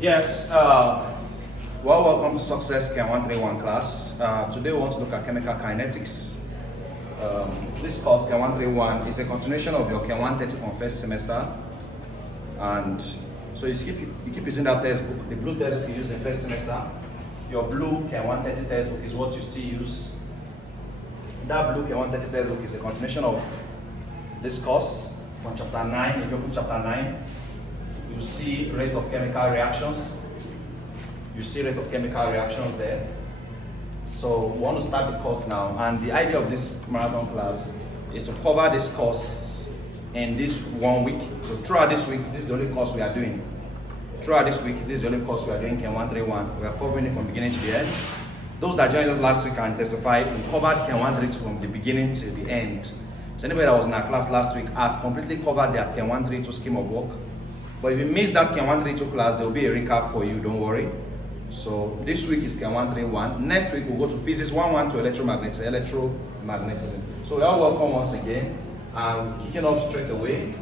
Yes, well, welcome to Success Chem 131 class. Today we want to look at chemical kinetics. This course, Chem 131, is a continuation of your Chem 130 from first semester. And so you keep using that textbook, the blue textbook you used in first semester. Your blue Chem 130 textbook is what you still use. That blue Chem 130 textbook is a continuation of this course from chapter 9, if you open chapter 9. You see rate of chemical reactions. You see rate of chemical reactions there. So we want to start the course now, and the idea of this marathon class is to cover this course in this 1 week. So throughout this week, this is the only course we are doing. Throughout this week, this is the only course we are doing, Chem 131. We are covering it from beginning to the end. Those that joined us last week can testify, we covered Chem 132 from the beginning to the end. So anybody that was in our class last week has completely covered their Chem 132 scheme of work. But if you miss that Chem 132 class, there will be a recap for you, don't worry. So this week is Chem 131. Next week we'll go to Physics 112 electromagnetism. So we are welcome once again. And kicking off straight away.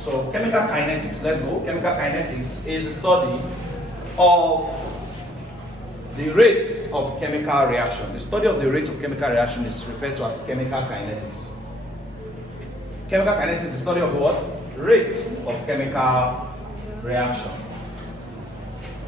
So chemical kinetics, let's go. Chemical kinetics is the study of the rates of chemical reaction. The study of the rates of chemical reaction is referred to as chemical kinetics. Chemical kinetics is the study of what? Rates of chemical reaction.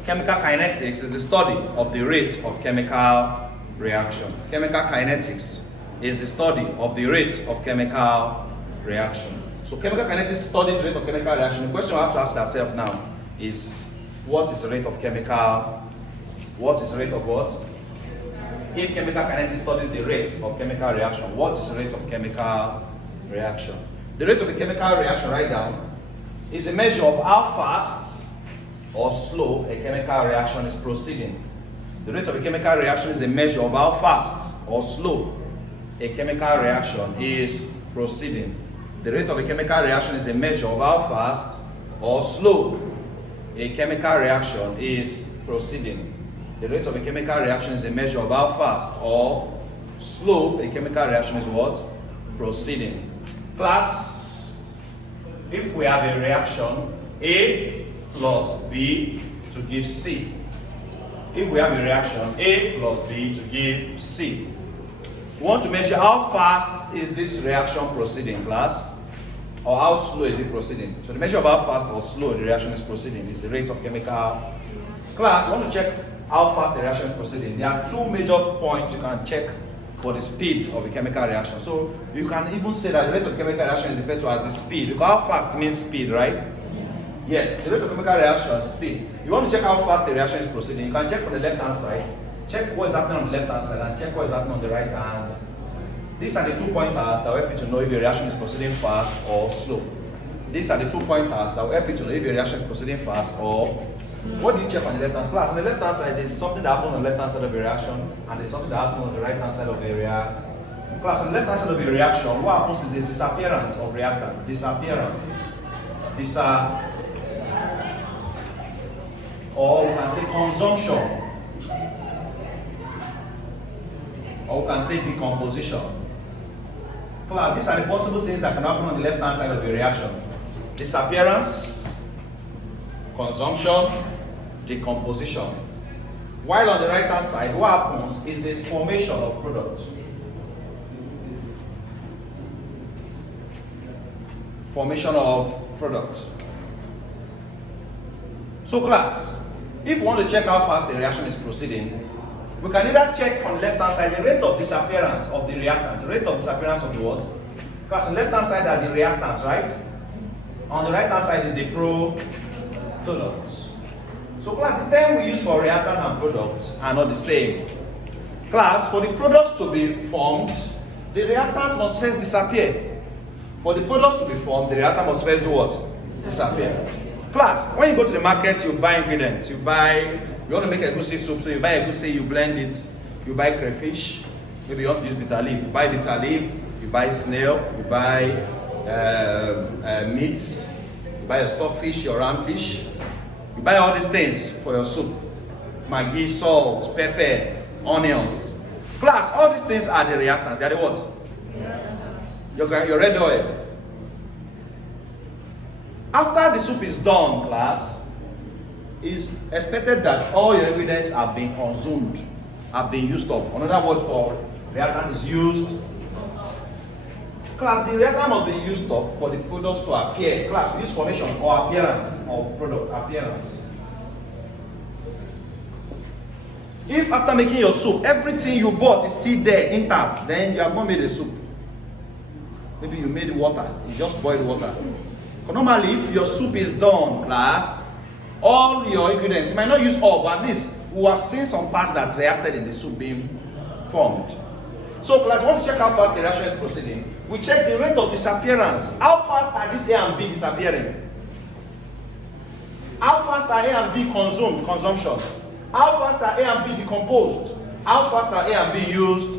Chemical kinetics is the study of the rate of chemical reaction. Chemical kinetics is the study of the rate of chemical reaction. So chemical kinetics studies rate of chemical reaction. The question we have to ask ourselves now is, what is the rate of chemical? What is the rate of what? If chemical kinetics studies the rate of chemical reaction, what is the rate of chemical reaction? The rate of a chemical reaction, write down, is a measure of how fast or slow a chemical reaction is proceeding. The rate of a chemical reaction is a measure of how fast or slow a chemical reaction is proceeding. The rate of a chemical reaction is a measure of how fast or slow a chemical reaction is proceeding. The rate of a chemical reaction is a measure of how fast or slow a chemical reaction is what? Proceeding. Class, if we have a reaction A plus B to give C. If we have a reaction A plus B to give C. We want to measure how fast is this reaction proceeding, class, or how slow is it proceeding. So the measure of how fast or slow the reaction is proceeding is the rate of chemical. Class, you want to check how fast the reaction is proceeding. There are two major points you can check for the speed of a chemical reaction. So you can even say that the rate of chemical reaction is referred to as the speed. Because how fast means speed, right? Yes, the rate of chemical reaction is speed. You want to check how fast the reaction is proceeding. You can check from the left hand side. Check what is happening on the left hand side and check what is happening on the right hand. These are the 2 pointers that will help you to know if your reaction is proceeding fast or slow. These are the 2 pointers that will help you to know if your reaction is proceeding fast or. What do you check on the left hand side? Class, on the left hand side, there's something that happens on the left hand side of a reaction, and there's something that happens on the right hand side of a reaction. Class, on the left hand side of a reaction, what happens is the disappearance of reactant. Disappearance. Or we can say consumption. Or we can say decomposition. Class, these are the possible things that can happen on the left hand side of a reaction. Disappearance, consumption, decomposition. While on the right hand side, what happens is this formation of products. Formation of products. So class, if we want to check how fast the reaction is proceeding, we can either check from the left hand side the rate of disappearance of the reactant. The rate of disappearance of the what? Because on the left hand side are the reactants, right? On the right hand side is the products. So class, the term we use for reactant and products are not the same. Class, for the products to be formed, the reactant must first disappear. For the products to be formed, the reactant must first do what? Disappear. Class, when you go to the market, you buy ingredients. You want to make a egusi soup, so you buy egusi, you blend it. You buy crayfish. Maybe you want to use bitter leaf. You buy bitter leaf. You buy snail. You buy meat. You buy a stockfish, your round fish. You buy all these things for your soup. Maggi, salt, pepper, onions. Class, all these things are the reactants. They are the what? Your red oil. After the soup is done, class, it's expected that all your ingredients have been consumed, have been used up. Another word for reactant is used. Class, the reactant must be used up for the products to appear. Class, we use formation or appearance of product, appearance. If after making your soup, everything you bought is still there intact, then you have not made a soup. Maybe you made water, you just boiled water. But normally, if your soup is done, class, all your ingredients, you might not use all, but at least we have seen some parts that reacted in the soup being formed. So class, we want to check how fast the reaction is proceeding. We check the rate of disappearance. How fast are these A and B disappearing? How fast are A and B consumed, consumption? How fast are A and B decomposed? How fast are A and B used?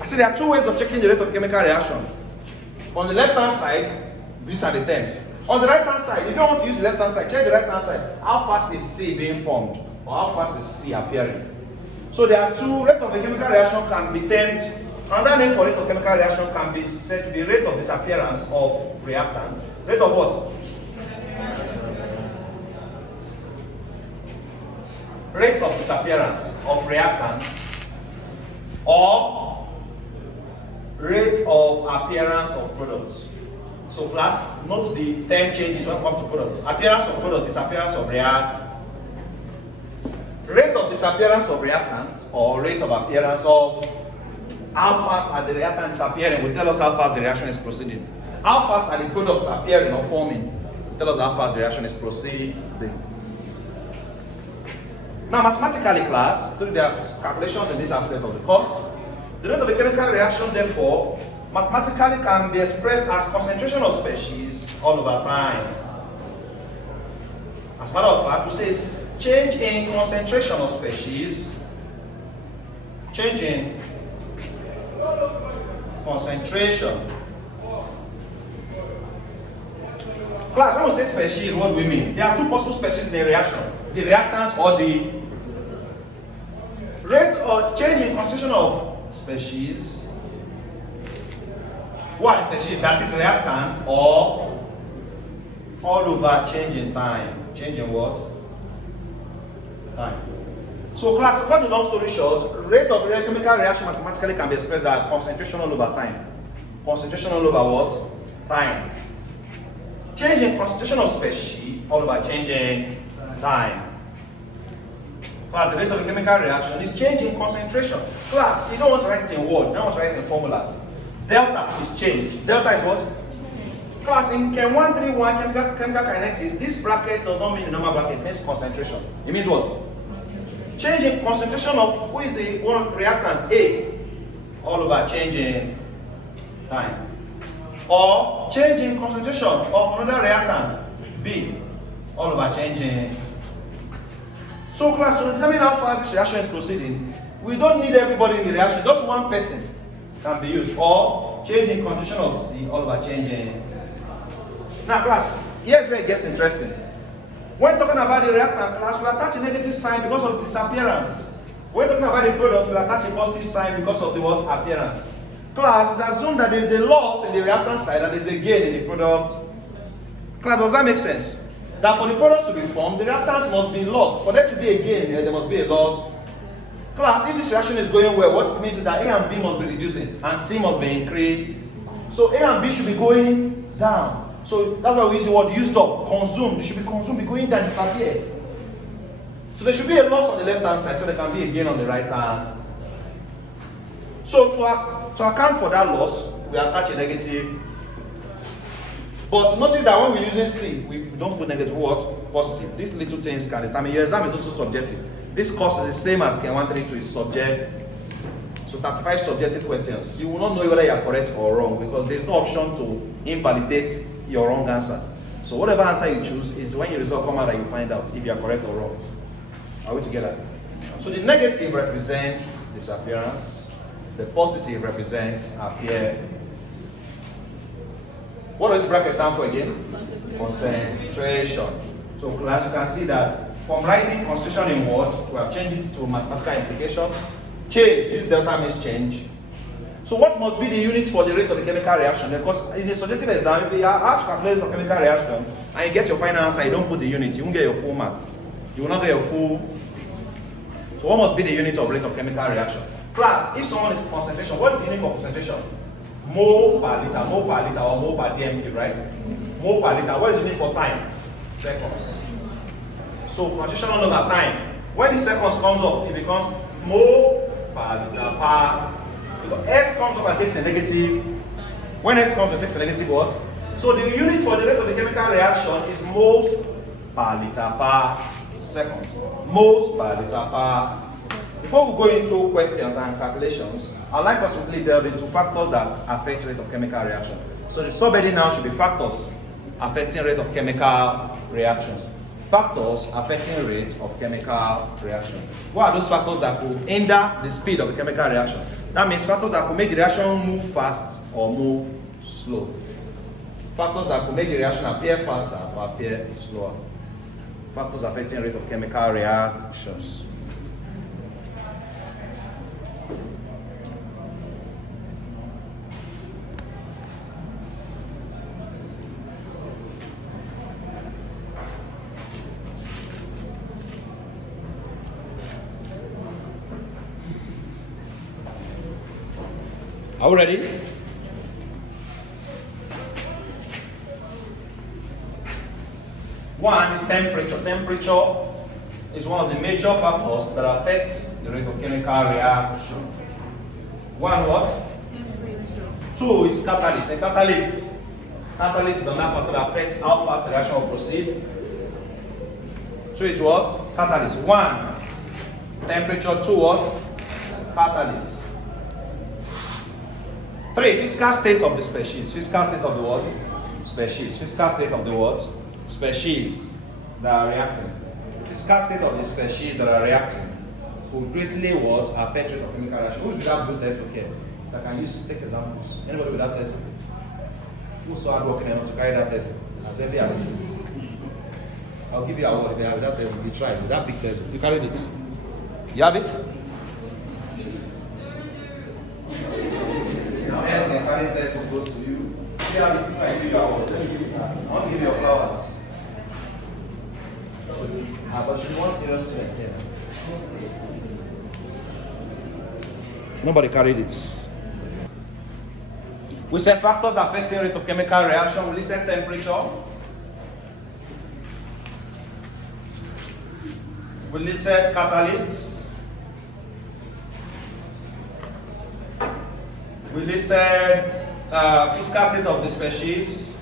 I said there are two ways of checking the rate of chemical reaction. On the left hand side, these are the terms. On the right hand side, you don't want to use the left hand side, check the right hand side. How fast is C being formed? Or how fast is C appearing? So there are two rate of a chemical reaction can be termed. Another name for rate of chemical reaction can be said to be rate of disappearance of reactant. Rate of what? Rate of disappearance of reactants, or rate of appearance of products. So class, note the term changes when it comes to product. Appearance of product, disappearance of reactant. Rate of disappearance of reactants, or rate of appearance of how fast are the reactants disappearing will tell us how fast the reaction is proceeding. How fast are the products appearing or forming will tell us how fast the reaction is proceeding. Now, mathematically, class, through the calculations in this aspect of the course, the rate of a chemical reaction, therefore, mathematically can be expressed as concentration of species all over time. As a matter of fact, we say change in concentration of species, change in concentration. Class, when we say species, what do we mean? There are two possible species in a reaction. The reactants or the rate or change in concentration of species. What is species? That is reactant, or all over change in time. Change in what? Time. So class, to cut the long story short, rate of chemical reaction mathematically can be expressed as concentration all over time. Concentration all over what? Time. Change in concentration of species all over change in time. Class, the rate of a chemical reaction is change in concentration. Class, you don't want to write it in word, you don't want to write it in formula. Delta is change. Delta is what? Class, in Chem 131 chemical kinetics, this bracket does not mean the normal bracket, it means concentration. It means what? Change in concentration of who is the one reactant A all over change in time. Or change in concentration of another reactant B all over change in. So class, to determine how fast this reaction is proceeding, we don't need everybody in the reaction, just one person can be used. Or change in concentration of C all over change in. Now class, here's where it gets interesting. When talking about the reactant, class, we attach a negative sign because of disappearance. When talking about the product, we attach a positive sign because of the what? Appearance. Class, it's assumed that there is a loss in the reactant side and there is a gain in the product. Class, does that make sense? That for the product to be formed, the reactants must be lost. For there to be a gain, there must be a loss. Class, if this reaction is going well, what it means is that A and B must be reducing and C must be increasing. So A and B should be going down. So that's why we use the word used up, consumed. They should be consumed, be going down, disappear. So there should be a loss on the left hand side, so there can be a gain on the right hand. So to account for that loss, we attach a negative. But notice that when we're using C, we don't put negative, what? Positive. These little things can determine. Your exam is also subjective. This course is the same as Chem 132 is subject. So 35 subjective questions. You will not know whether you are correct or wrong because there's no option to invalidate your wrong answer. So whatever answer you choose is when your result come out that you find out if you are correct or wrong. Are we together? So the negative represents disappearance. The positive represents appear. What does this bracket stand for again? Concentration. So class, you can see that from writing concentration in word, we have changed it to mathematical implication. Change, this delta means change. So what must be the unit for the rate of the chemical reaction? Because in the subjective exam, if you ask to calculate the chemical reaction and you get your final answer, you don't put the unit, you won't get your full mark. You will not get your full. So what must be the unit of rate of chemical reaction? Class, if someone is concentration, what is the unit for concentration? Mole per liter, or mole per DMK, right? Mole per liter. What is the unit for time? Seconds. So concentration all over time. When the seconds comes up, it becomes mole per liter per. Because S comes up and takes a negative. When S comes, it takes a negative what? So the unit for the rate of the chemical reaction is moles per liter per second. Moles per liter per. Before we go into questions and calculations, I'd like us to really delve into factors that affect rate of chemical reaction. So the subheading now should be factors affecting rate of chemical reactions. Factors affecting rate of chemical reaction. What are those factors that could hinder the speed of the chemical reaction? That means factors that could make the reaction move fast or move slow. Factors that could make the reaction appear faster or appear slower. Factors affecting rate of chemical reactions. Are we ready? One is temperature. Temperature is one of the major factors that affects the rate of chemical reaction. One what? Temperature. Two is catalyst. A catalyst. Catalyst is another factor that affects how fast the reaction will proceed. Two is what? Catalyst. One, temperature. Two, what? Catalyst. Three, physical state of the species. Physical state of the what? Species. Physical state of the what? Species that are reacting. The physical state of the species that are reacting will greatly what? Affect rate of chemical reaction. Who's without good textbook here? So I can use, take examples. Anybody without textbook? Who's so hardworking enough to carry that textbook? As every assistant. I'll give you a award if you have that textbook. You tried with that big textbook. You carried it. You have it? Yes, the carrying textbook goes to you. If you have it, I give you a award. Let me give it. I want to give you your flowers. But you want serious student here. Nobody carried it. We said factors affecting rate of chemical reaction. We listed temperature. We listed catalysts. We listed physical state of the species.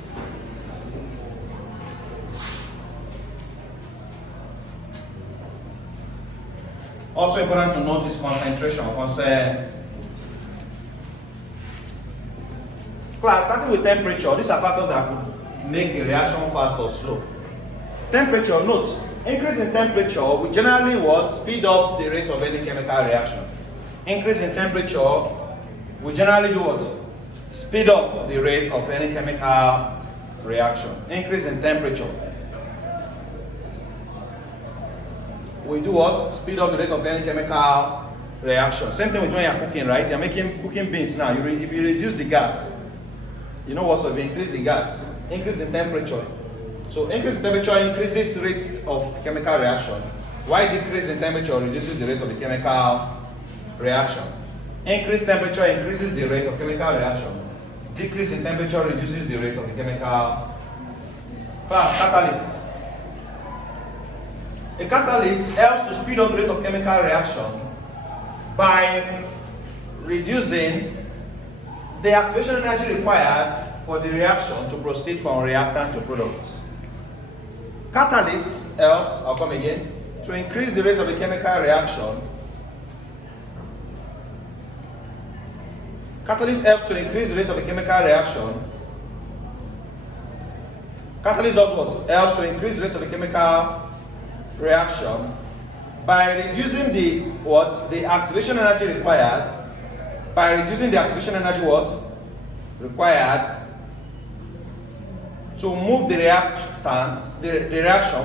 Also important to note is concentration. Class, starting with temperature, these are factors that could make the reaction fast or slow. Temperature, note, increase in temperature will generally what? Speed up the rate of any chemical reaction. Increase in temperature will generally do what? Speed up the rate of any chemical reaction. Increase in temperature. We do what? Speed up the rate of any chemical reaction. Same thing with when you're cooking, right? You're making cooking beans now. If you reduce the gas, you know what? So if you increase the gas, increase in temperature. So increase in temperature increases rate of chemical reaction. Why decrease in temperature reduces the rate of the chemical reaction? Increased temperature increases the rate of chemical reaction. Decrease in temperature reduces the rate of the chemical. Catalyst. A catalyst helps to speed up the rate of chemical reaction by reducing the activation energy required for the reaction to proceed from reactant to product. Catalyst helps, I'll come again, to increase the rate of the chemical reaction. Catalyst helps to increase the rate of the chemical reaction. Catalyst does what? Helps to increase the rate of the chemical reaction by reducing the activation energy required, required to move the reaction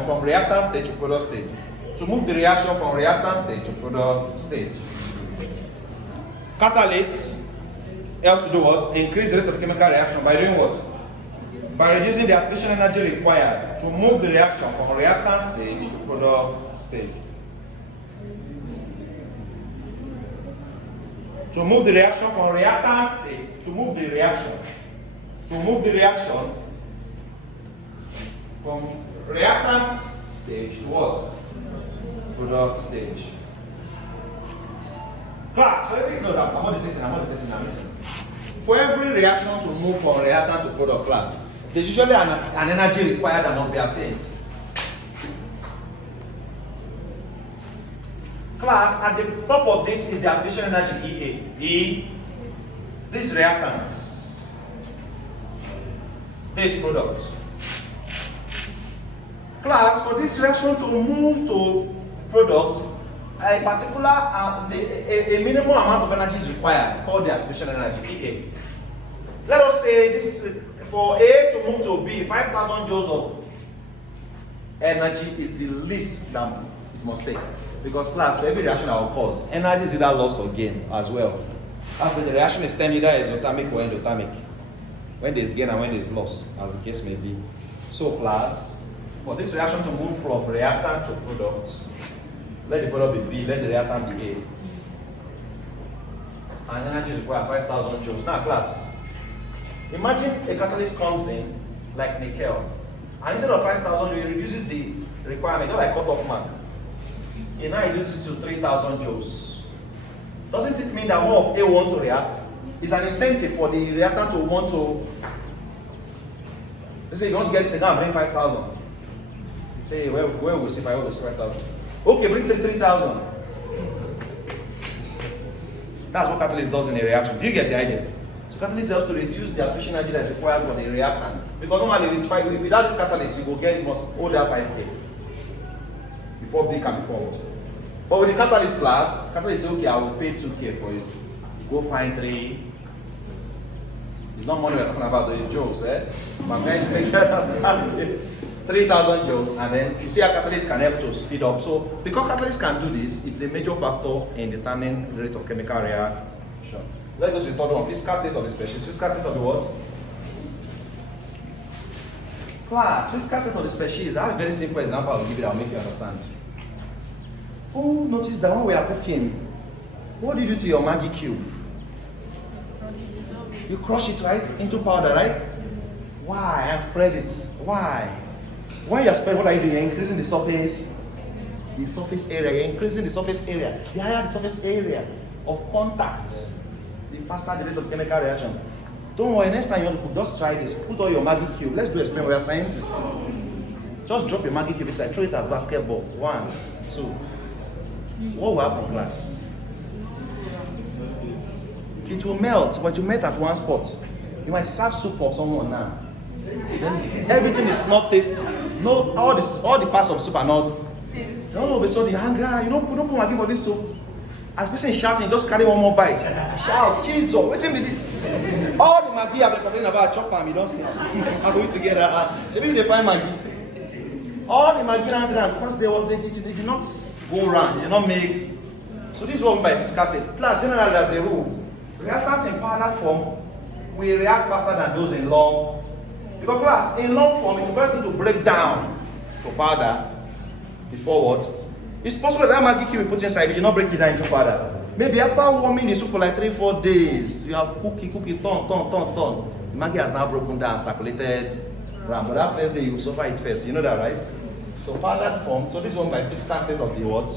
from reactant stage to product stage. To move the reaction from reactant stage to product stage. Catalysts helps to do what? Increase the rate of chemical reaction by doing what? By reducing the activation energy required to move the reaction from reactant stage to product stage. To move the reaction from reactant stage, to move the reaction from reactant stage to what? Product stage. Class, for every, no, I'm not detecting, I'm missing. For every reaction to move from reactant to product class, there's usually an energy required that must be obtained. Class, at the top of this is the activation energy EA. This reactants, this product. Class, for this reaction to move to product, a particular, a minimum amount of energy is required, called the activation energy, EA. Let us say this, for A to move to B, 5,000 joules of energy is the least that it must take. Because class, for every reaction that occurs, energy is either loss or gain as well. After the reaction is termed either exothermic or endothermic. When there's gain and when there's loss, as the case may be. So class, for this reaction to move from reactant to product, let the product be B, let the reactant be A. And energy is required 5,000 joules. Now class, imagine a catalyst comes in, like NECO, and instead of 5,000 joules, it reduces the requirement, not like cutoff mark. It now reduces to 3,000 joules. Doesn't it mean that one of A want to react? It's an incentive for the reactant to want to, let's say you want to get this again, bring 5,000. Say, where will we see 5,000? Okay, bring 3,000. That's what catalyst does in a reaction. Do you get the idea? So catalyst helps to reduce the activation energy that is required for the reactant. Because normally without this catalyst, you will get, it must hold that 5K before B can be formed. But with the catalyst class, catalyst says, okay, I will pay 2K for you. Go find 3. It's not money we're talking about, it's joules, eh? But then 3,000 joules, and then you see how catalyst can help to speed up. So because catalyst can do this, it's a major factor in determining the rate of chemical reaction. Let's go to the third one, physical state of the species. Physical state of the what? Class, physical state of the species. I have a very simple example I'll give you that will make you understand. Who noticed that when we are cooking, what do you do to your Maggi cube? You crush it right into powder, right? Why? And spread it. Why? When you are spreading, what are you doing? You're increasing the surface area. You're increasing the surface area. The higher the surface area of contacts, the faster the rate of chemical reaction. Don't worry, next time you want to cook, just try this. Put all your Maggi cube. Let's do experiment. We are scientists. Just drop your Maggi cube inside. Throw it as basketball. 1, 2. What will happen, class? It will melt, but you melt at one spot. You might serve soup for someone now. Then everything is not tasty. No, all the parts of soup are not. Then all of a sudden you're hungry. You don't put Maggi for this soup. As person is shouting, just carry one more bite. Shout, Jesus, wait a minute. All the Maggi I've been complaining about, chop them, you don't see. How do we together? So maybe they find Maggi. All the Maggi around there, because they did not go round, they did not mix. So this one by physical state. Class, generally as a rule, reactants in powder form will react faster than those in long. Because class, in long form, you first need to break down to powder before what? It's possible that Maggi cube you put inside, but you not break it down into powder. Maybe after warming the soup for like 3-4 days, you have turn. The Maggi has now broken down, circulated around. But that first day, you suffer it first. You know that, right? So powdered form, so this one by physical state of the what?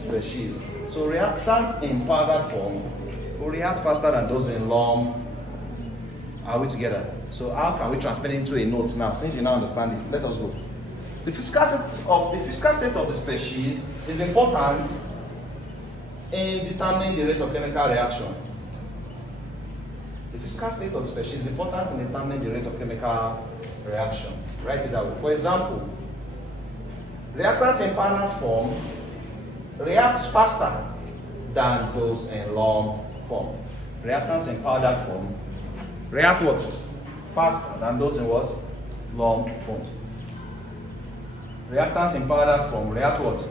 Species. So reactants in powdered form will react faster than those in long. Are we together? So how can we transfer it into a note now? Since you now understand it, let us go. The physical state of the species is important in determining the rate of chemical reaction. The physical state of the species is important in determining the rate of chemical reaction. Write it down. For example, reactants in powder form react faster than those in long form. Reactants in powder form react what? Faster than those in what? Long form. Reactants in powder form react what?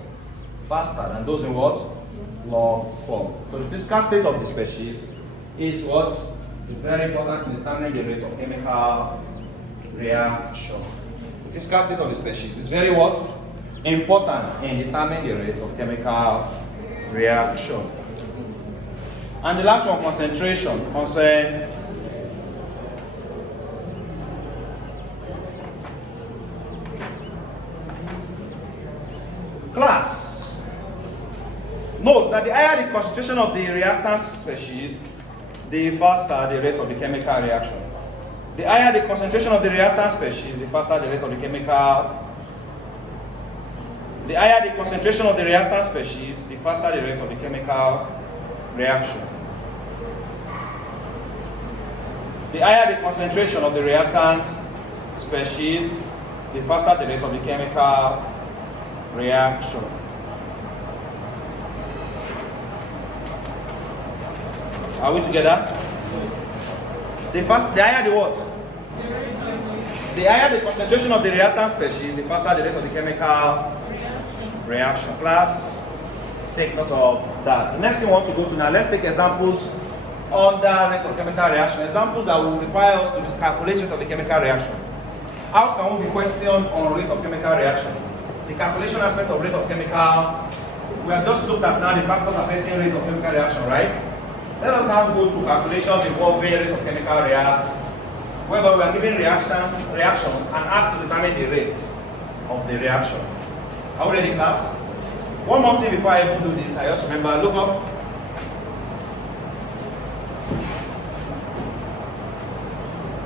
Faster than those in what? Long form. So the physical state of the species is what? It's very important to determine the rate of chemical reaction. The physical state of the species is very what? Important in determining the rate of chemical reaction. And the last one, concentration. Class. Note that the higher the concentration of the reactant species, the faster the rate of the chemical reaction. The higher the concentration of the reactant species, the faster the rate of the chemical. The higher the concentration of the reactant species, the faster the rate of the chemical reaction. The higher the concentration of the reactant species, the faster the rate of the chemical reaction. Are we together? The higher the what? The higher the concentration of the reactant species, the faster the rate of the chemical reaction. Class, take note of that. The next thing we want to go to now, let's take examples on the rate of chemical reaction. Examples that will require us to calculate rate of the chemical reaction. How can we be questioned on rate of chemical reaction? The calculation aspect of rate of chemical, we have just looked at now the factors affecting rate of chemical reaction, right? Let us now go to calculations involving rate of chemical reaction, whereby we are given reactions and asked to determine the rates of the reaction. Are we ready, class? One more thing before I even do this, I just remember, look up.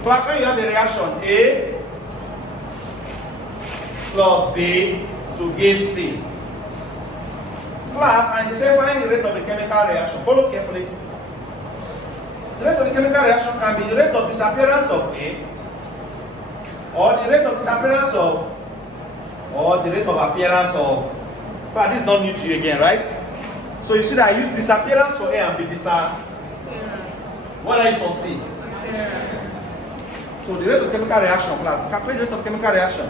Class, when you have the reaction A plus B to give C. Class, and you say find the rate of the chemical reaction. Follow carefully. The rate of the chemical reaction can be the rate of disappearance of A, or the rate of disappearance of, or the rate of appearance of. But this is not new to you again, right? So you see that I use disappearance for A and B. What I use for C? So the rate of chemical reaction, class, calculate the rate of chemical reaction.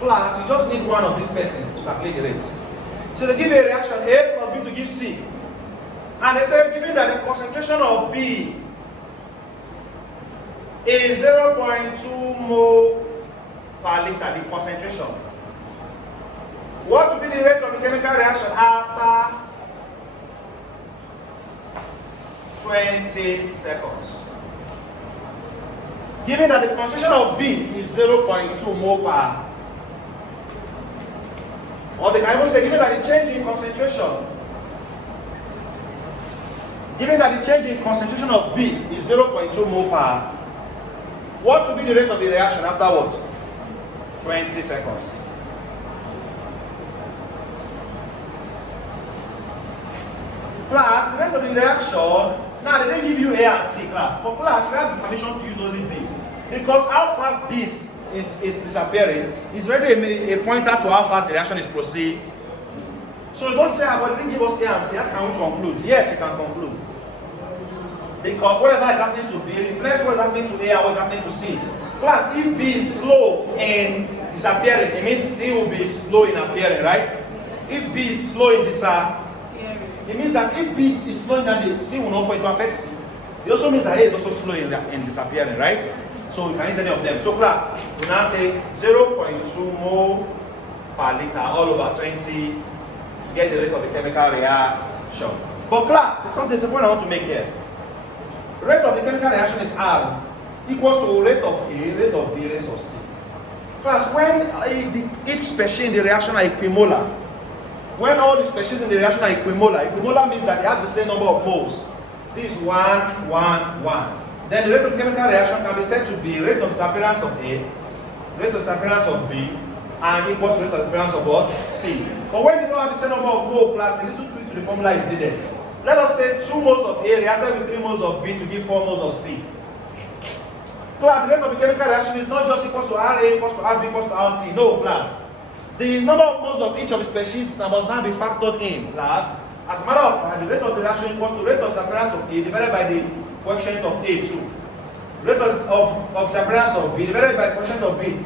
Class, you just need one of these persons to calculate the rates. So they give you a reaction A plus B to give C. And they say, given that the concentration of B is 0.2 mole per liter, the concentration. What will be the rate of the chemical reaction after 20 seconds? Given that the concentration of B is 0.2 mole per, or they can even say, given that the change in concentration, given that the change in concentration of B is 0.2 mole per, what will be the rate of the reaction after what? 20 seconds. Class, the rate of the reaction, now they didn't give you A and C, class. For class, we have the permission to use only B. Because how fast B is disappearing is already a pointer to how fast the reaction is proceeding. So you don't say, but they didn't give us A and C, how can we conclude? Yes, you can conclude. Because whatever is happening to B reflects what is happening to A and what is happening to C. Class, if B is slow in disappearing, it means C will be slow in appearing, right? If B is slow in disappearing, it means that if B is slow in that, C will not fall into affect C. It also means that A is also slow in disappearing, right? So you can use any of them. So class, we now say 0.2 mole per liter all over 20 to get the rate of the chemical reaction. But class, there's a point I want to make here. Rate of the chemical reaction is R equals to rate of A, rate of B, rate of C. Class, when each species in the reaction are equimolar, when all the species in the reaction are equimolar, equimolar means that they have the same number of moles. This is 1, 1, 1. Then the rate of chemical reaction can be said to be rate of disappearance of A, rate of disappearance of B, and equals to rate of disappearance of what? C. But when you don't have the same number of moles, class, a little tweak to the formula is needed. Let us say 2 moles of A reacted with 3 moles of B to give 4 moles of C. Class, the rate of the chemical reaction is not just equals to RA equals to RB equals to RC. No, class. The number of moles of each of the species must now be factored in, class. As a matter of fact, the rate of the reaction equals to rate of disappearance of A divided by the coefficient of A2. Rate of disappearance of B divided by the coefficient of B.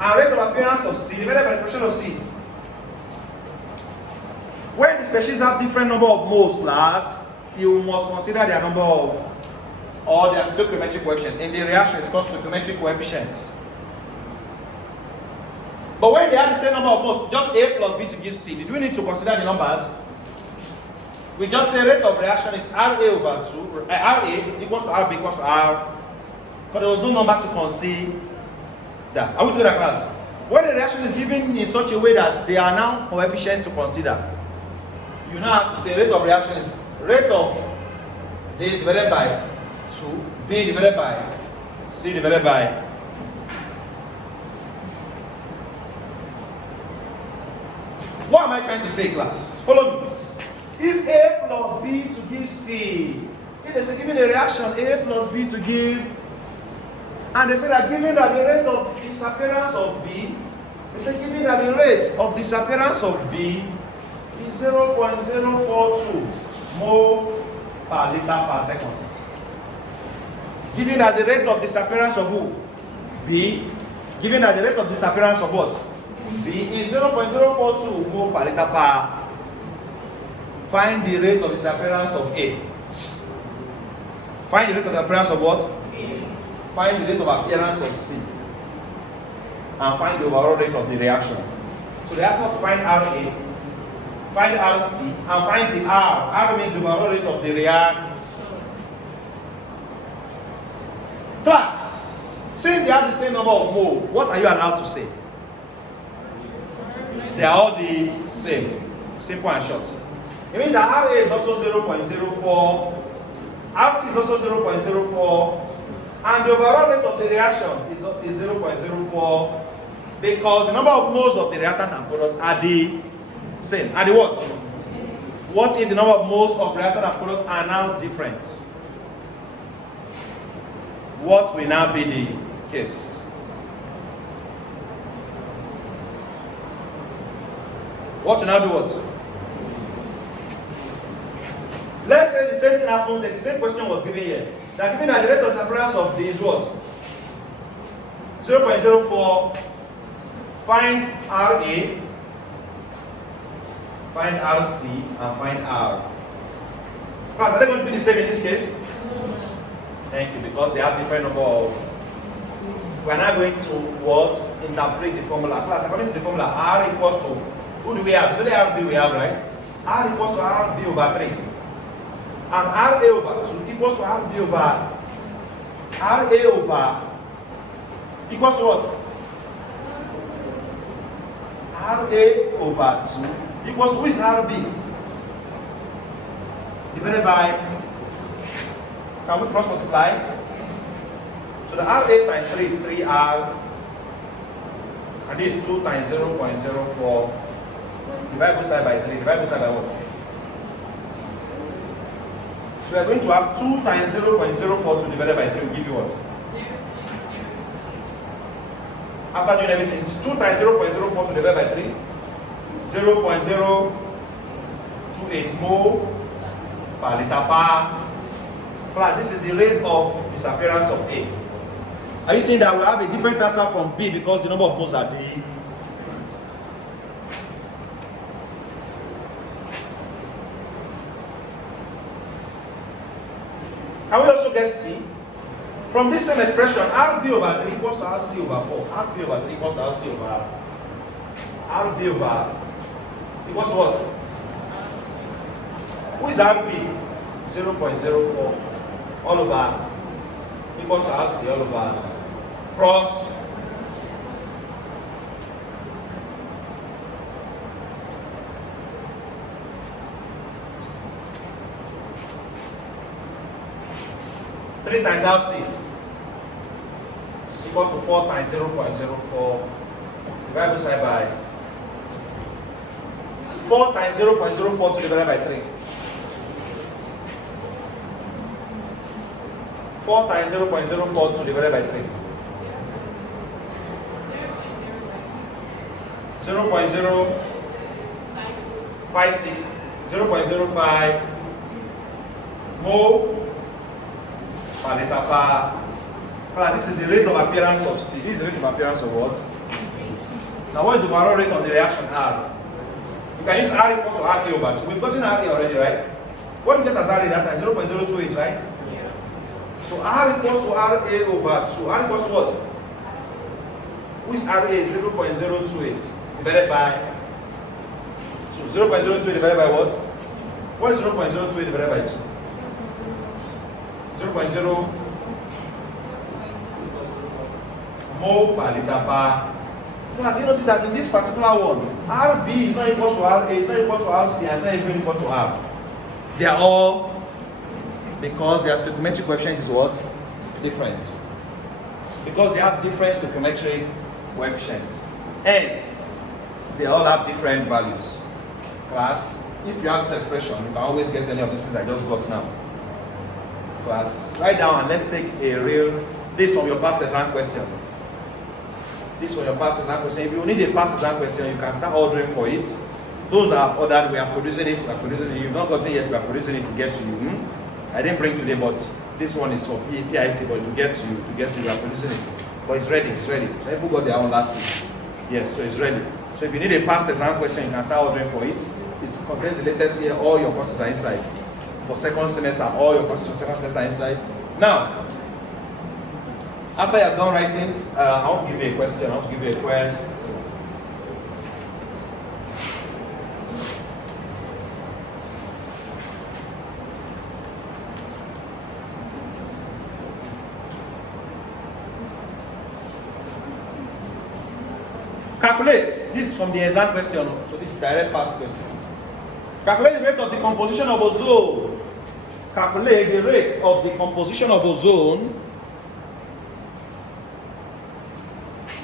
And rate of appearance of C divided by the coefficient of C. When the species have different number of moles, class, you must consider their number of or their stoichiometric coefficient. In the reaction, it's called stoichiometric coefficients. But when they have the same number of moles, just A plus B to give C, did we need to consider the numbers? We just say rate of reaction is RA over 2, RA equals to RB equals to R, but there was no number to consider. Are we together, class? When the reaction is given in such a way that they are now coefficients to consider, you now have to say rate of reaction is rate of this divided by 2, B divided by C divided by. What am I trying to say, class? Follow this. If A plus B to give C, if they say given a reaction A plus B to give, and they say that given that the rate of disappearance of B, they say given that the rate of disappearance of B is 0.042 mole per liter per second. Given that the rate of disappearance of who? B. Given that the rate of disappearance of what? B is 0.042 mole per liter per. Find the rate of disappearance of A. Find the rate of disappearance of what? B. Find the rate of appearance of C. And find the overall rate of the reaction. So they ask us to find RA, find RC, and find the R. R means the overall rate of the reaction. Class, since they have the same number of mole, what are you allowed to say? They are all the same. Simple and short. It means that RA is also 0.04, RC is also 0.04, and the overall rate of the reaction is 0.04 because the number of moles of the reactant and products are the same. And the what? What if the number of moles of reactant and products are now different? What will now be the case? What will now do what? Let's say the same thing happens and the same question was given here. That given that the rate of disappearance of B is what? 0.04. Find RA, find RC, and find R. Class, are they going to be the same in this case? Thank you, because they have different number of. We are now going to what? Interpret the formula. Class, according to the formula, R equals to, who do we have? It's only RB we have, right? R equals to RB over 3. And RA over 2 equals to RB over RA over equals to what? RA over 2 equals to who is RB? Divided by, can we cross multiply? So the RA times 3 is 3R, and this is 2 times 0.04. Divide both side by 3. Divide both side by what? So we are going to have 2 times 0.042 divided by 3 will give you what? After doing everything, it's 2 times 0.042 divided by 3, 0.028 mole per liter per. Class, this is the rate of disappearance of A. Are you saying that we have a different answer from B because the number of moles are D? Can we also get C? From this same expression, RB over 3 equals to RC over 4. RB over 3 equals to RC over RB over equals to what? Who is RB? 0.04 all over equals to RC all over cross. Three times RC equals to 4 times 0.04 divided by side by 4 times 0.042 divided by 3. 4 times 0.042 divided by 3. 0.056, 0.05 mole per liter per. This is the rate of appearance of C. This is the rate of appearance of what? Now what is the overall rate of the reaction R? You can use R equals to RA over 2. We've gotten RA already, right? What do we get as RA that time? 0.028, right? Yeah. So R equals to RA over 2. R equals to what? Which RA is 0.028 divided by 2. 0.028 divided by what? What is 0.028 divided by 2? 0.0 mole per liter per. Now, do you notice that in this particular one, RB is not equal to RA, it's not equal to RC, and it's not even equal to R. They are all, because their stoichiometric coefficient is what? Different. Because they have different stoichiometric coefficients. Hence, they all have different values. Class, if you have this expression, you can always get any of these things I just got now. Class, write down and let's take a real, this from your past exam question. This from your past exam question. If you need a past exam question, you can start ordering for it. Those that are ordered, we are producing it, we are producing it. You've not gotten yet, we are producing it to get to you. I didn't bring today, but this one is for PIC, but to get to you, we are producing it. But it's ready, it's ready. So people got their own last week. Yes, so it's ready. So if you need a past exam question, you can start ordering for it. It contains the latest year, all your courses are inside. For second semester, all your courses for second semester are inside. Now, after you have done writing, I want to give you a question. Calculate, this is from the exam question, so this is direct past question. Calculate the rate of decomposition of ozone. Calculate the rate of decomposition of ozone.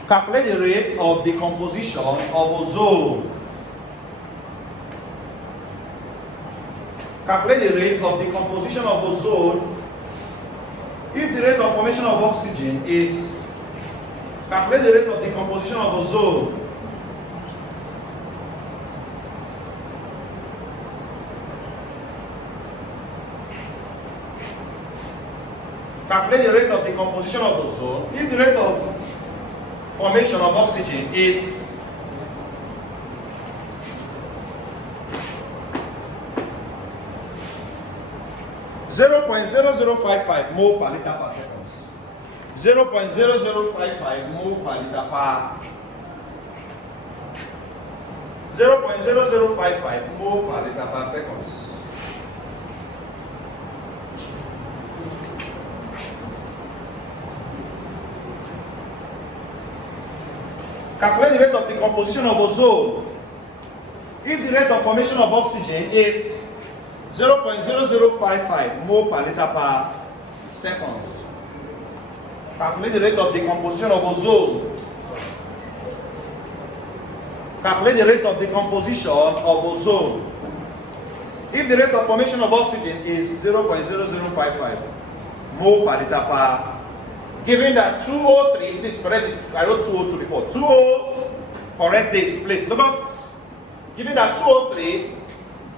Calculate the rate of decomposition of ozone. Calculate the rate of decomposition of ozone if the rate of formation of oxygen is. Calculate the rate of decomposition of ozone. Calculate the rate of decomposition of ozone if the rate of formation of oxygen is 0.0055 mole per liter per second. 0.0055 mole per liter per 0.0055 mole per liter per second. Calculate the rate of decomposition of ozone if the rate of formation of oxygen is 0.0055 mole per liter per seconds. Calculate the rate of decomposition of ozone. Calculate the rate of decomposition of ozone if the rate of formation of oxygen is 0.0055 mole per liter per. Given that 203, this correct this, I wrote 202 before. 20, correct this, please. Look up. Given that 203,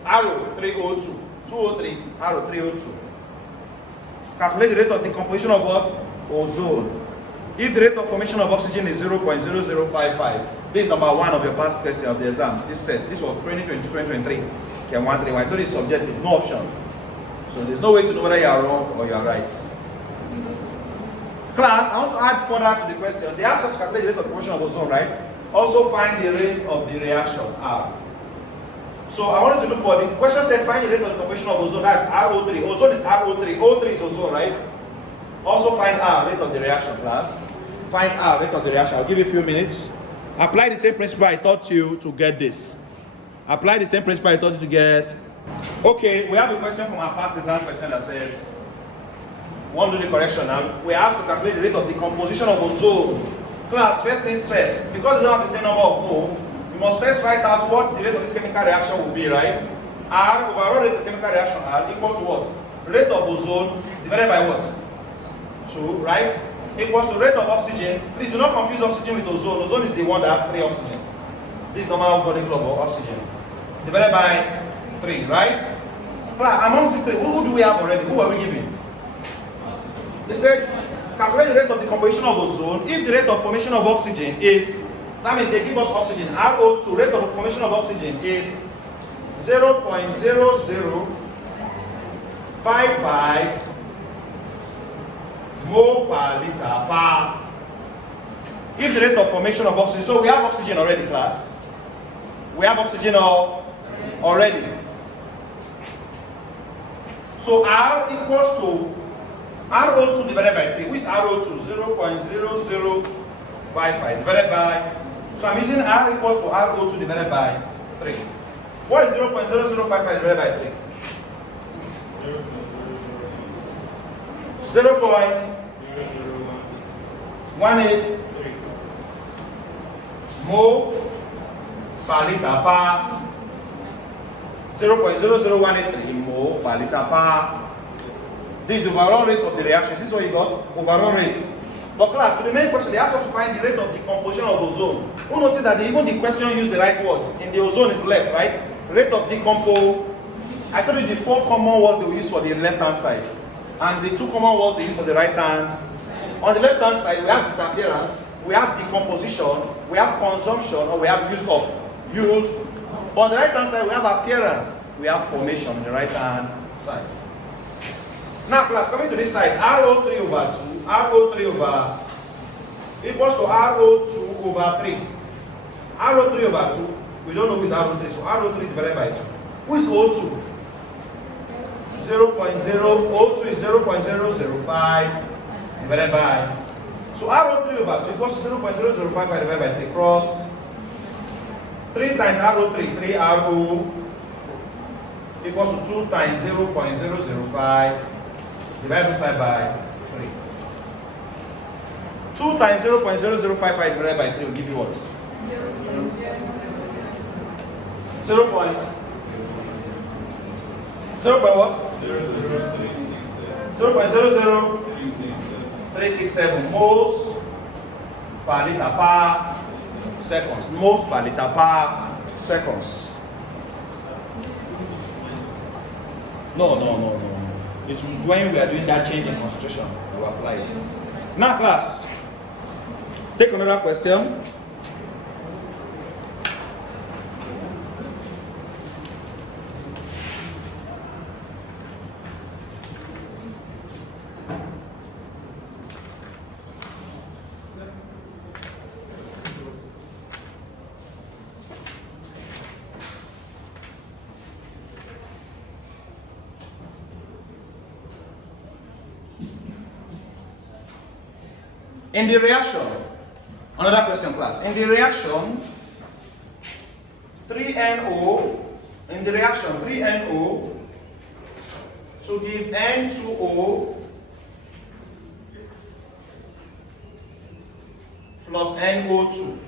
arrow 302. 203, arrow 302. Calculate the rate of decomposition of what? Ozone. If the rate of formation of oxygen is 0.0055, this is number 1 of your past question of the exam. This was 2022-2023. Chem 131. I told you it's subjective, no option. So there's no way to know whether you are wrong or you are right. Class, I want to add further to the question. They asked us to calculate the rate of formation of ozone, right? Also find the rate of the reaction, R. So I wanted to look for the question said find the rate of the formation of ozone, that's RO3. Ozone is RO3. O3 is ozone, right? Also find R, rate of the reaction, class. Find R, rate of the reaction. I'll give you a few minutes. Apply the same principle I taught you to get this. Apply the same principle I taught you to get. Okay, we have a question from our past exam question that says, want to do the correction now. We are asked to calculate the rate of decomposition of ozone. Class, first things first. Because we don't have the same number of mole, we must first write out what the rate of this chemical reaction will be, right? R, overall rate of chemical reaction R equals to what? Rate of ozone divided by what? 2, right? Equals to rate of oxygen. Please do not confuse oxygen with ozone. Ozone is the one that has 3 oxygens. This is normal molecule of oxygen. Divided by 3, right? Among these 3, who do we have already? Who are we giving? They said, calculate the rate of decomposition of ozone if the rate of formation of oxygen is, that means they give us oxygen, RO2, rate of formation of oxygen is 0.0055 mole per liter per. If the rate of formation of oxygen, so we have oxygen already, class. We have oxygen already. So R equals to RO2 divided by 3. Which is RO2? 0.0055 divided by. So I'm using R equals to RO2 divided by 3. What is 0.0055 divided by 3? 0.18 mole per liter per 0.00183 mole per liter per. This is the overall rate of the reaction. This is what you got, overall rate. But class, to the main question, they asked us to find the rate of decomposition of ozone. Who noticed that even the question used the right word? In the ozone is left, right? Rate of decomposition. I told you the 4 common words they will use for the left hand side, and the 2 common words they use for the right hand. On the left hand side, we have disappearance, we have decomposition, we have consumption, or we have use of. Used. But on the right hand side, we have appearance, we have formation on the right hand side. Now class, coming to this side, RO3 over 2, RO3 over equals to RO2 over 3. RO3 over 2, we don't know who is RO3, so RO3 divided by 2. Who is O2? 0.0, is 0.005 divided by. So RO3 over 2 equals to 0.0055 divided by 3 cross 3 times RO3, 3RO equals to 2 times 0.005 divided by 3. 2 times 0.0055 divided by 3 will give you what? 0. 0. What? 0.00367 moles per liter per seconds. Moles per liter per seconds. No. It's when we are doing that change in concentration, we apply it. Now class, take another question. In the reaction, another question class, in the reaction 3NO to give N2O plus NO2.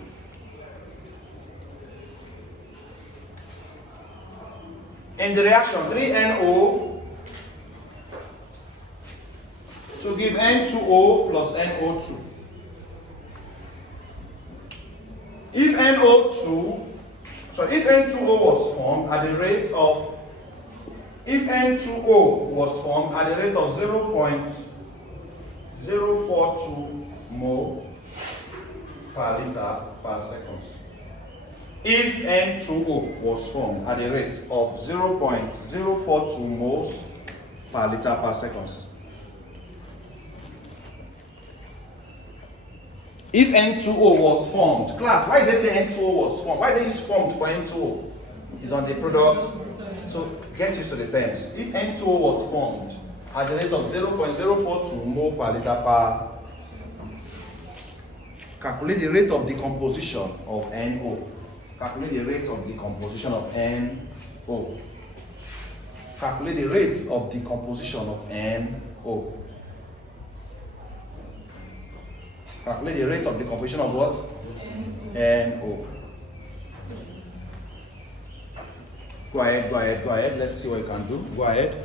In the reaction 3NO to give N2O plus NO2. If N2O was formed at the rate of, of 0.042 mole per liter per second. If N2O was formed at a rate of 0.042 moles per liter per second. If N2O was formed, class, why did they say N2O was formed? Why did they use formed for N2O? It's on the product. So get used to the terms. If N2O was formed at the rate of 0.042 mole per liter per, calculate the rate of decomposition of NO. Calculate the rate of decomposition of NO. Calculate the rate of decomposition of NO. Calculate the rate of decomposition of what? NO. Go ahead. Let's see what you can do. Go ahead.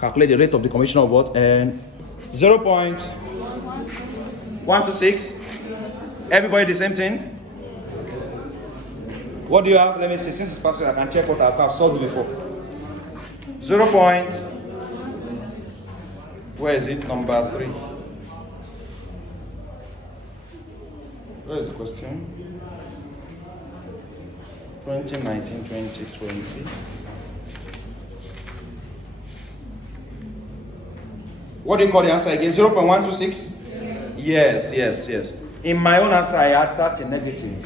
Calculate the rate of decomposition of what? 0.126. Everybody the same thing? What do you have? Let me see. Since it's possible, I can check what I've solved before. 0. Where is it? Number 3. Where is the question? 2019, 2020. What do you call the answer again? 0.126? Yes. In my own answer, I attached a negative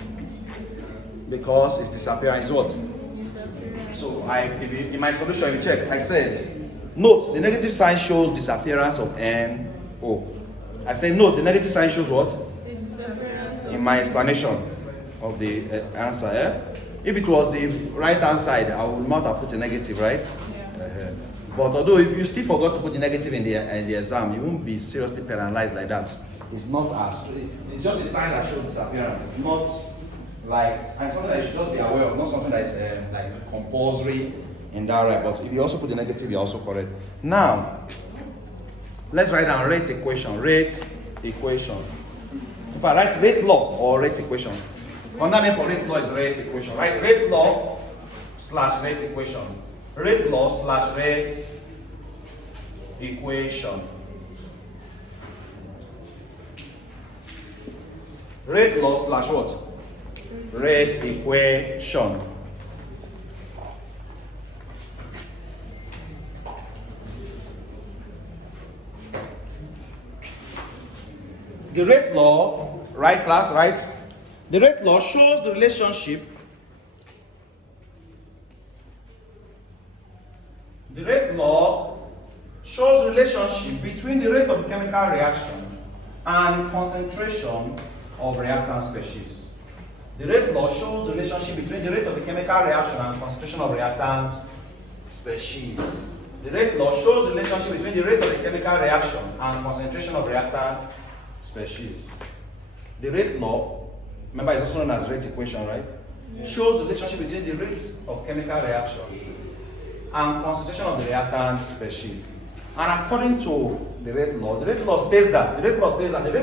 because its disappearance is what? So in my solution, if you check, I said, note, the negative sign shows disappearance of NO. I said, note, the negative sign shows what? In my explanation of the answer. If it was the right-hand side, I would not have put a negative, right? Yeah. But although if you still forgot to put the negative in the exam, you won't be seriously penalized like that. It's not as, it's just a sign that shows disappearance. It's not like, and something that you should just be aware of, not something that is like compulsory in that right. But if you also put the negative, you're also correct. Now, let's write down rate equation. Rate equation. If I write rate law or rate equation, another name for rate law is rate equation, right? Rate law / rate equation. Rate law / rate equation. Rate law / what? Rate equation. The rate law, right class, right? The rate law shows the relationship. The rate law shows the relationship between the rate of the chemical reaction and concentration of reactant species. The rate law shows the relationship between the rate of the chemical reaction and concentration of reactant species. The rate law shows the relationship between the rate of the chemical reaction and concentration of reactant species. The rate law, remember it's also known as rate equation, right? Yeah. Shows the relationship between the rates of chemical reaction and concentration of the reactant species. And according to the rate law states that the rate of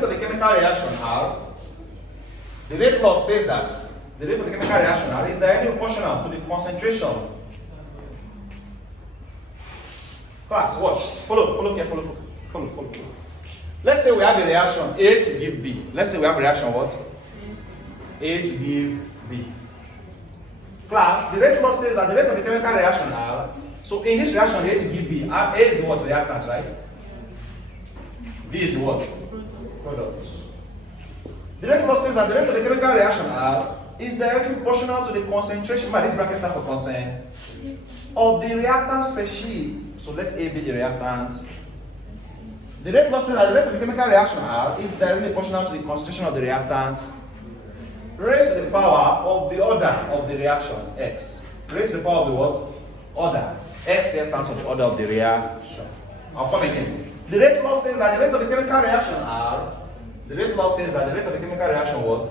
the chemical reaction R, the rate law states that the rate of the chemical reaction R is directly proportional to the concentration. Class, watch, follow carefully, follow. Let's say we have a reaction A to give B. Let's say we have a reaction what? A to give B. Class, the rate law states that the rate of the chemical reaction R, so in this reaction A to give B, A is the what? Reactant, right? B is the what? Product. The rate law states that the rate of the chemical reaction R is directly proportional to the concentration, by this bracket stands for concentration, of the reactant species. So let A be the reactant. The rate law states that the rate of the chemical reaction R is directly proportional to the concentration of the reactant raised to the power of the order of the reaction, X. Raised to the power of the what? Order. X here stands for the order of the reaction. I'll come again. The rate law states that the rate of the chemical reaction R, the rate law states that the rate of the chemical reaction what?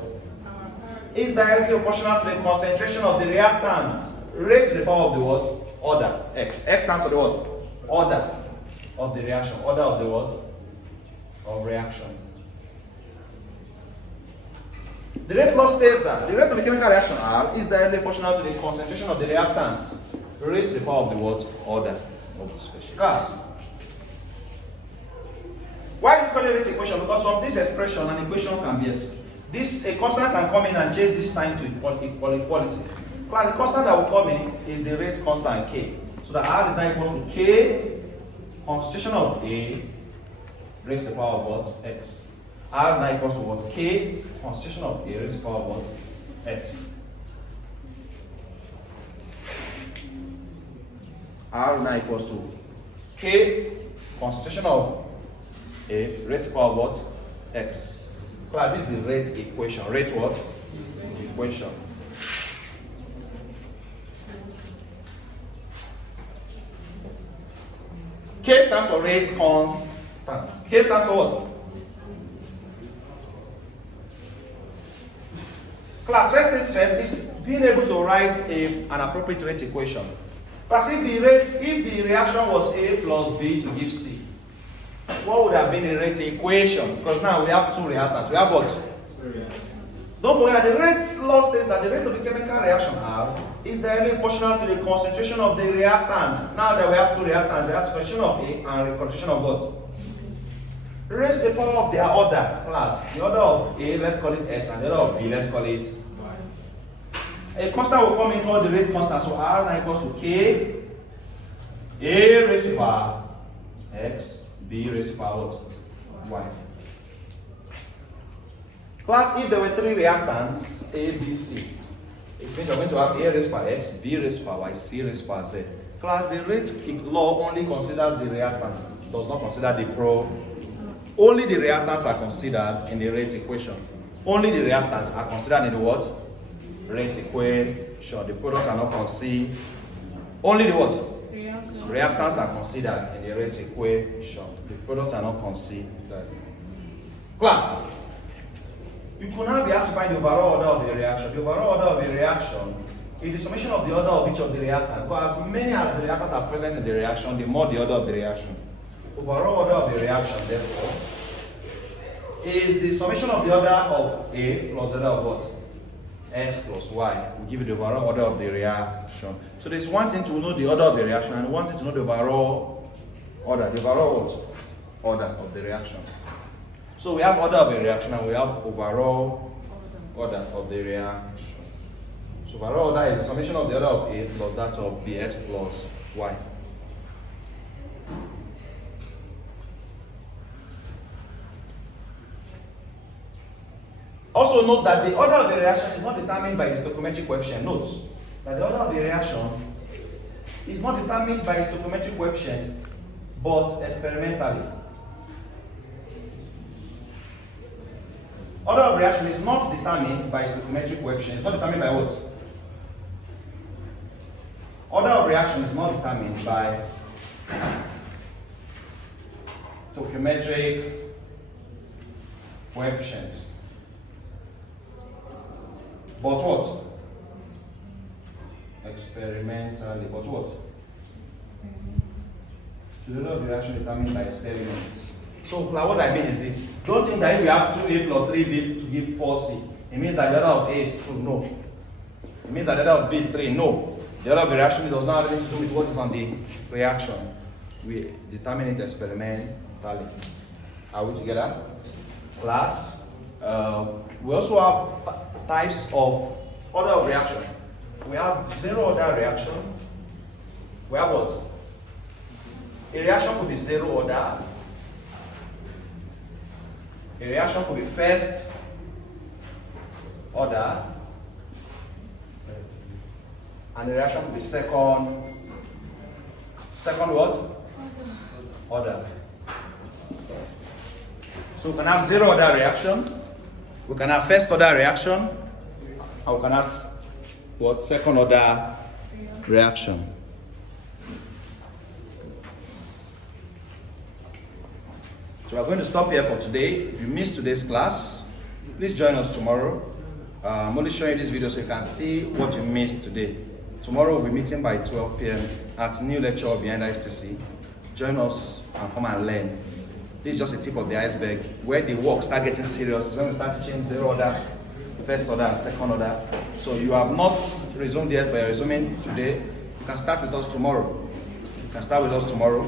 Is directly proportional to the concentration of the reactants raised to the power of the what? Order, X. X stands for the what? Order of the reaction. Order of the what? Of reaction. The rate law states that the rate of the chemical reaction R is directly proportional to the concentration of the reactants raised to the power of the what? Order of the species. Class. Why do you call it rate equation? Because from this expression, an equation can be a constant can come in and change this sign to equality. Class, the constant that will come in is the rate constant K. So that R is now equal to K concentration of A raised to the power of what? X. R now equals to what? K concentration of A raised to the power of what? X. R now equals to K concentration of A raised to the power of what? X. Class, this is the rate equation. Rate what? Equation. K stands for rate constant. K stands for what? Class, first things first is being able to write an appropriate rate equation. Class, if the reaction was A plus B to give C, what would have been the rate equation? Because now we have two reactants. We have what? Don't forget that the rate law states that the rate of the chemical reaction R is directly proportional to the concentration of the reactant. Now that we have two reactants, we have concentration of A and concentration of what? Raise the power of their order, class. The order of A, let's call it X, and the order of B, let's call it Y. A constant will come in called the rate constant. So R now equals to K, A raised to power X, B raised to power what? Y. Class, if there were three reactants, A, B, C, it means you're going to have A raised to power X, B raised to power Y, C raised to power Z. Class, the rate law only considers the reactant, does not consider the pro. Only the reactants are considered in the rate equation. Only the reactants are considered in the what? Rate equation. The products are not considered. Only the what? Reactants are considered in the rate equation. The products are not considered. Class, you could now be asked to find the overall order of the reaction. The overall order of the reaction is the summation of the order of each of the reactants. But as many as the reactants are present in the reaction, the more the order of the reaction. Overall order of the reaction, therefore, is the summation of the order of A plus the order of what? X plus Y. We give you the overall order of the reaction. So there's one thing to know the order of the reaction and one thing to know the overall order. The overall what? Order of the reaction. So we have order of the reaction and we have overall order of the reaction. So overall order is the summation of the order of A plus that of Bx plus Y. Also note that the order of the reaction is not determined by its stoichiometric coefficient. Note that the order of the reaction is not determined by its stoichiometric coefficient, but experimentally. Order of reaction is not determined by its stoichiometric coefficient. It's not determined by what? Order of reaction is not determined by stoichiometric coefficient. But what? Experimentally. But what? So the order of the reaction determined by experiments. So what I mean is this. Don't think that if you have 2A plus 3B to give 4C, it means that the order of A is 2. No. It means that the order of B is 3. No. The order of the reaction does not have anything to do with what is on the reaction. We determine it experimentally. Are we together? Class. We also have types of order of reaction. We have zero order reaction. We have what? A reaction could be zero order. A reaction could be first order. And a reaction could be second what? Order. So we can have zero order reaction. We can have first order reaction, and we can have what? Second order reaction. So we're going to stop here for today. If you missed today's class, please join us tomorrow. I'm only showing you this video so you can see what you missed today. Tomorrow we'll be meeting by 12 p.m. at new lecture behind IGCSE. Join us and come and learn. This is just a tip of the iceberg. Where the work start getting serious is when we start teaching zero order, first order, and second order. So you have not resumed yet, but you're resuming today. You can start with us tomorrow. You can start with us tomorrow.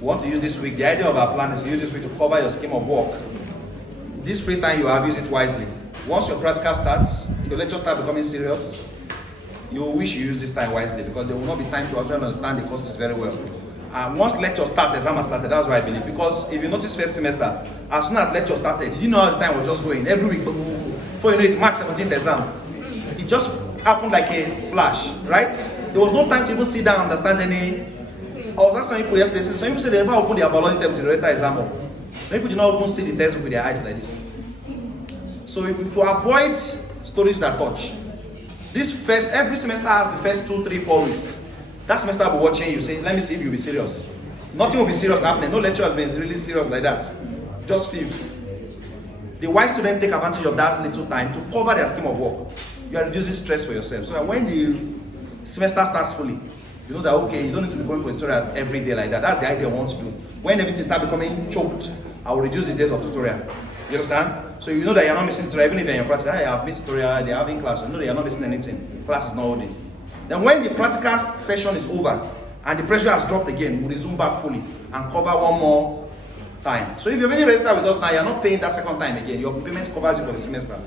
We want to use this week. The idea of our plan is to use this week to cover your scheme of work. This free time you have, use it wisely. Once your practical starts, your lectures start becoming serious, you will wish you use this time wisely because there will not be time to actually understand the courses very well. And once lecture started, exam has started, that's why I believe. Because if you notice first semester, as soon as lecture started, you know how the time was just going. Every week, before you know it, March 17th exam. It just happened like a flash, right? There was no time to even sit down and understand any. I was asking some people yesterday, some people said they never opened their biology test to the exam. Some people did not even see the textbook with their eyes like this. So to avoid stories that touch, every semester has the first 2, 3, 4 weeks. That semester I'll be watching you, say, let me see if you'll be serious. Nothing will be serious happening. No lecture has been really serious like that. Just few. The wise students take advantage of that little time to cover their scheme of work. You are reducing stress for yourself. So that when the semester starts fully, you know that, okay, you don't need to be going for a tutorial every day like that. That's the idea I want to do. When everything starts becoming choked, I will reduce the days of tutorial. You understand? So you know that you're not missing tutorial, even if you're in your practice. I have missed tutorial, they're having class. You know that you're not missing anything. Class is not holding. Then when the practical session is over and the pressure has dropped again, we'll resume back fully and cover one more time. So if you're already registered with us now, you're not paying that second time again. Your payment covers you for the semester.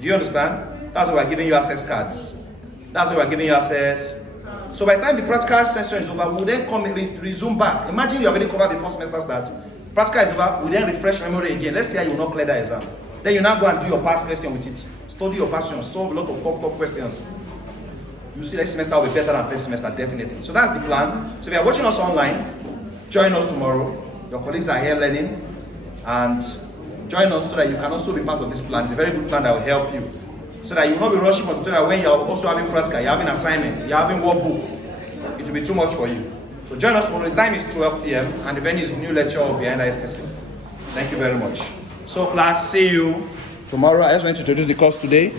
Do you understand? That's why we're giving you access cards. That's why we're giving you access So by the time the practical session is over, we'll then come and resume back. Imagine you already covered the first semester start. Practical is over, we then refresh memory again. Let's say you will not clear that exam. Then you now go and do your past question with it. Study your past questions, solve a lot of top questions. You see next semester will be better than first semester, definitely. So that's the plan. So if you are watching us online, join us tomorrow. Your colleagues are here learning. And join us so that you can also be part of this plan. It's a very good plan that will help you. So that you will not be rushing for the that when you are also having practical, you're having assignment, you're having workbook, it will be too much for you. So join us tomorrow. The time is 12 p.m. and the venue is new lecture of behind ISTC. Thank you very much. So class, see you tomorrow. I just want to introduce the course today.